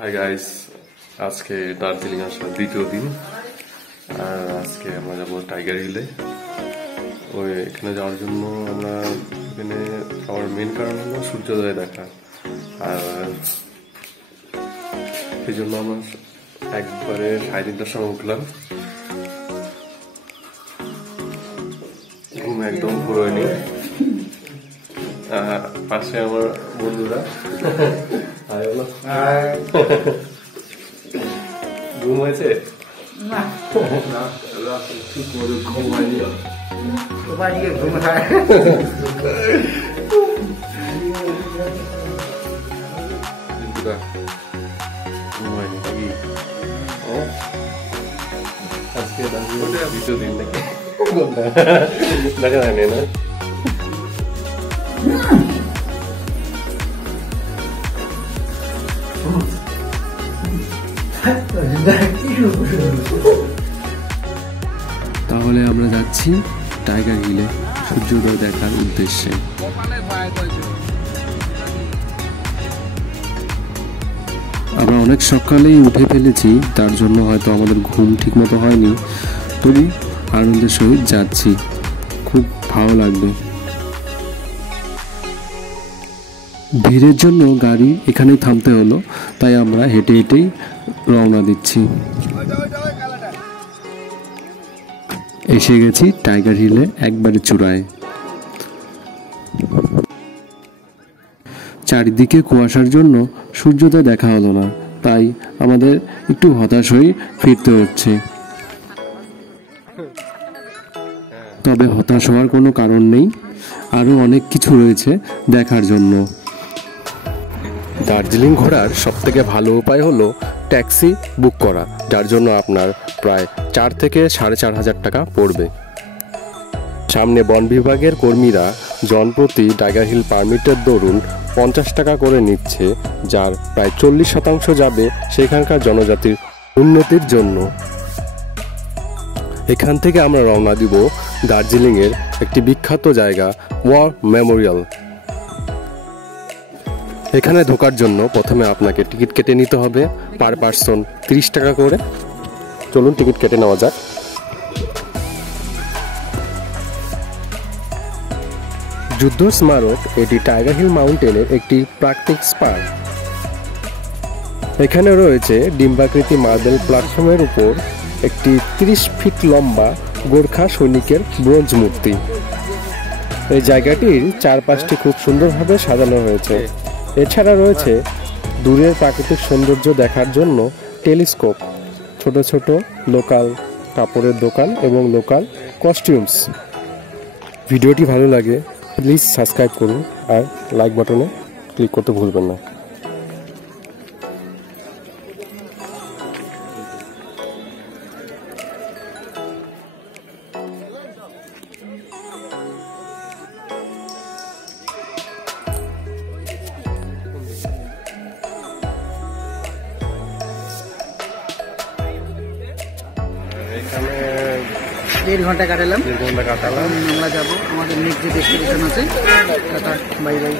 Hi guys, আজকে দার্জিলিং আসার দ্বিতীয় দিন। আর আজকে আমরা যাবো টাইগার হিলে। এখানে যাওয়ার জন্য আমরা এখানে আমার মেন কারণ হলো সূর্যোদয় দেখা। আর সেই জন্য আমরা একবারে 3:30টার সময় উঠলাম। ঘুম একদম পুরোয়নি। পাশে আমার বন্ধুরা ঘুম হয়েছে আজকে দ্বিতীয় দিন নাকি দেখা যায়নি না। তাহলে আমরা যাচ্ছি টাইগার হিলে সূর্যোদয় দেখার উদ্দেশ্যে। আমরা অনেক সকালেই উঠে ফেলেছি, তার জন্য হয়তো আমাদের ঘুম ঠিক মতো হয়নি, তবু আনন্দের সহিত যাচ্ছি, খুব ভালো লাগবে। ভিড়ের জন্য গাড়ি এখানেই থামতে হলো, তাই আমরা হেঁটে হেঁটেই রওনা দিচ্ছি। এসে গেছি টাইগার হিলে একবারে চূড়ায়। চারিদিকে কুয়াশার জন্য সূর্যোদয় দেখা হলো না, তাই আমাদের একটু হতাশ হয়ে ফিরতে হচ্ছে। তবে হতাশ হওয়ার কোনো কারণ নেই, আরও অনেক কিছু রয়েছে দেখার জন্য। দার্জিলিং ঘোরার সবথেকে ভালো উপায় হলো ট্যাক্সি বুক করা, যার জন্য আপনার প্রায় 4 থেকে 4,500 টাকা পড়বে। সামনে বন বিভাগের কর্মীরা জনপ্রতি টাইগার হিল পারমিটের দরুন 50 টাকা করে নিচ্ছে, যার প্রায় 40% যাবে সেখানকার জনজাতির উন্নতির জন্য। এখান থেকে আমরা রওনা দিব দার্জিলিংয়ের একটি বিখ্যাত জায়গা ওয়ার মেমোরিয়াল। এখানে ঢোকার জন্য প্রথমে আপনাকে টিকিট কেটে নিতে হবে, পার পার্সন 30 টাকা করে। চলুন টিকিট কেটে নেওয়া যাক। যুদ্ধ স্মারক এটি টাইগার হিল মাউন্টেনের একটি প্রাকৃতিক স্পার। এখানে রয়েছে ডিম্বাকৃতি মার্বেল প্ল্যাটফর্মের উপর একটি 30 ফিট লম্বা গোর্খা সৈনিকের ব্রোঞ্জ মূর্তি। এই জায়গাটির চারপাশটি খুব সুন্দরভাবে সাজানো হয়েছে। এছাড়া রয়েছে দূরের প্রাকৃতিক সৌন্দর্য দেখার জন্য টেলিস্কোপ, ছোট ছোট লোকাল কাপড়ের দোকান এবং লোকাল কস্টিউমস। ভিডিওটি ভালো লাগে প্লিজ সাবস্ক্রাইব করুন আর লাইক বাটনে ক্লিক করতে ভুলবেন না। এখানে 1.5 ঘন্টা কাটালাম। আমরা যাবো আমাদের নেক্সট যে ডেস্টিনেশন আছে। Tata, bye bye.